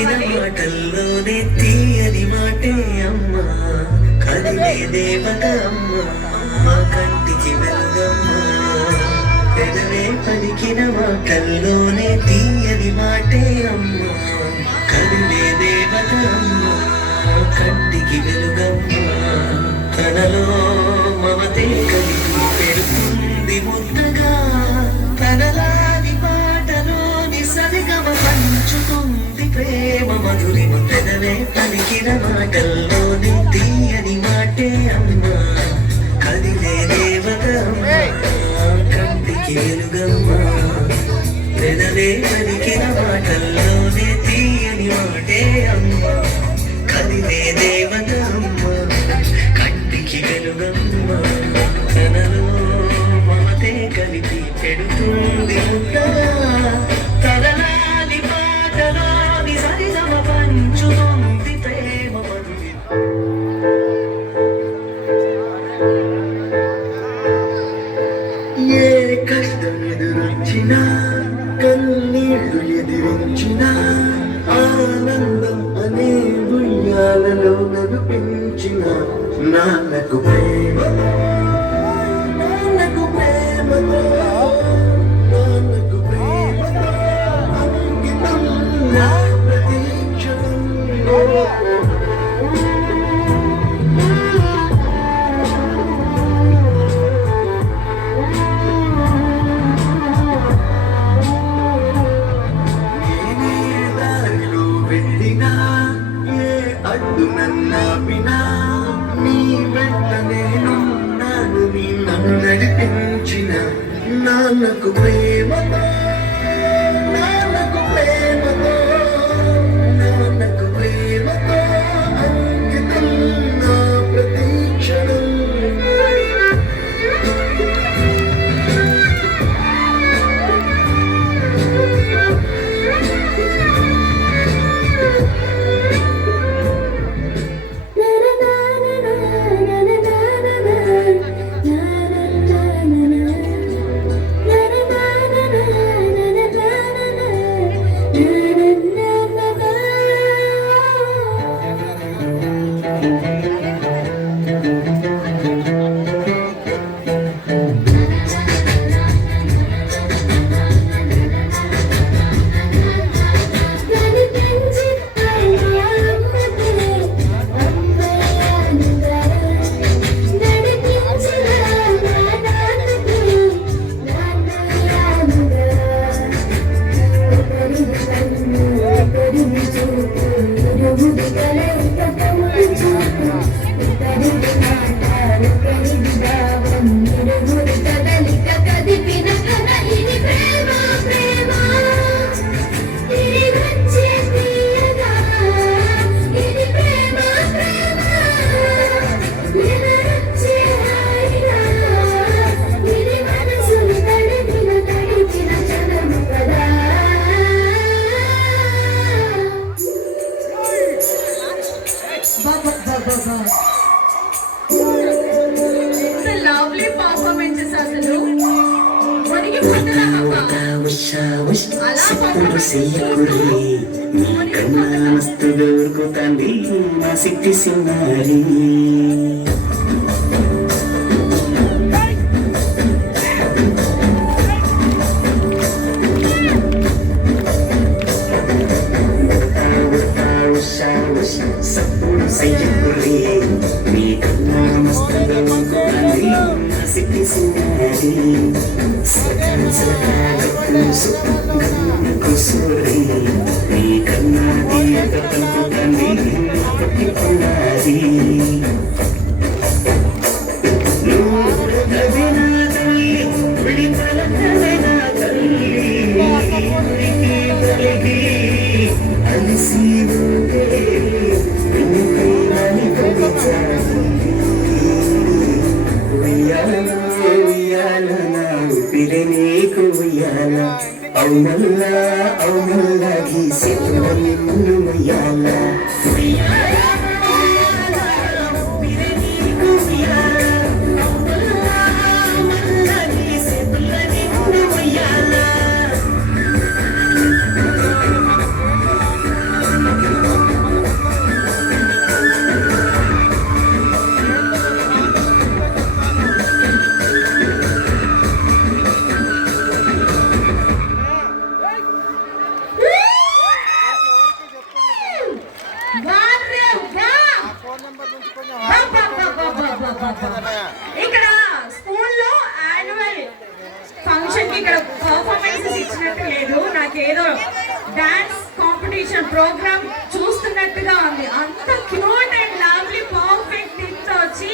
మాటల్లోనే తీయని మాటే అమ్మా కదిలే దేవత అమ్మా మా కంటికి వెలుగమ్మా పెదవే పలికిన మాటల్లోనే తీయని మాటే అమ్మా కదిలే దేవత అమ్మా కంటికి వెలుగమ్మా తనలో మమతే కలిపి పెడుతుంది ముద్దగా తనలాని పాటలోని సరిగమ పంచుతుంది ప్రేమ మధురి పెదవే పలికిన మాటల్లోని తీయని మాటే అమ్మా కదిలే దేవత అమ్మా కంటికి వెలుగమ్మా పెదవే పలికిన మాటల్లోని తీయని మాటే అమ్మా కదిలే దేవత అమ్మా కంటికి వెలుగమ్మా తనలో మమతే కలిపి పెడుతుంది ముద్దగా తరలాలి పాటలోని సరిగమ పంచుతుంది ప్రేమ మధురి ఏ కష్టం ఎదురొచ్చినా కన్నీళ్లు ఎదిరించినా ఆనందం అనే ఉయ్యాలలో నడిపించిన నాన్నకు ప్రేమతో నాన్నకు ప్రేమతో నాన్నకు ప్రేమతో అంకితం నా ప్రతీక్షణం అడ్డు నన్నాపినా నీ వెంట నేనున్నాను నీ నన్ను నడిపించిన నాన్నకు ప్రేమతో నాన్నకు ప్రేమతో నాన్నకు ప్రేమతో అంకితం నా ప్రతీక్షణం మస్తు దొరుకుతుంది మా సిట్టి సింగారి సప్పుడు సయ్యకురి నీ కన్నా మస్తు దొరుకుతుంది మా సిట్టి సింగారి కుసూరి నీ కన్నా తీయక తలుపుతుంది పట్టుకున్నది నూరగవిన తల్లి విడితలకవిన తల్లి తల్లి అలిసి ఉయ్యాల నా ఉపిరి నీకు ఉయ్యాల అవుమల్లా గీసేతుల నిన్ను ముయ్యాల ఇక్కడ స్కూల్లో యాన్యువల్ ఫంక్షన్ కి ఇక్కడ పర్ఫార్మెన్సెస్ ఇచ్చినట్టు లేదు, నాకేదో డాన్స్ కాంపిటీషన్ ప్రోగ్రామ్ చూస్తున్నట్టుగా ఉంది. అంత cute and lovely perfect things వచ్చి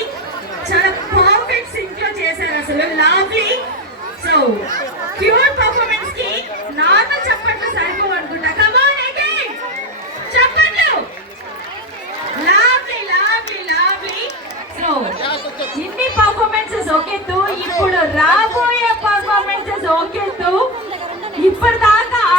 చాలా పర్ఫెక్ట్ సింక్ లో చేశారు. అసలు లవ్లీ. సో క్యూట్ పర్ఫార్మెన్స్ కి నార్మల్ చప్పట్లు సరిపోవు అనుకుంటా. కమాన్ అగైన్ చప్పట్లు. Lovely lovely lovely. సో ఇన్ని పర్ఫార్మెన్సెస్ ఒకే. ఇప్పుడు రాబోయే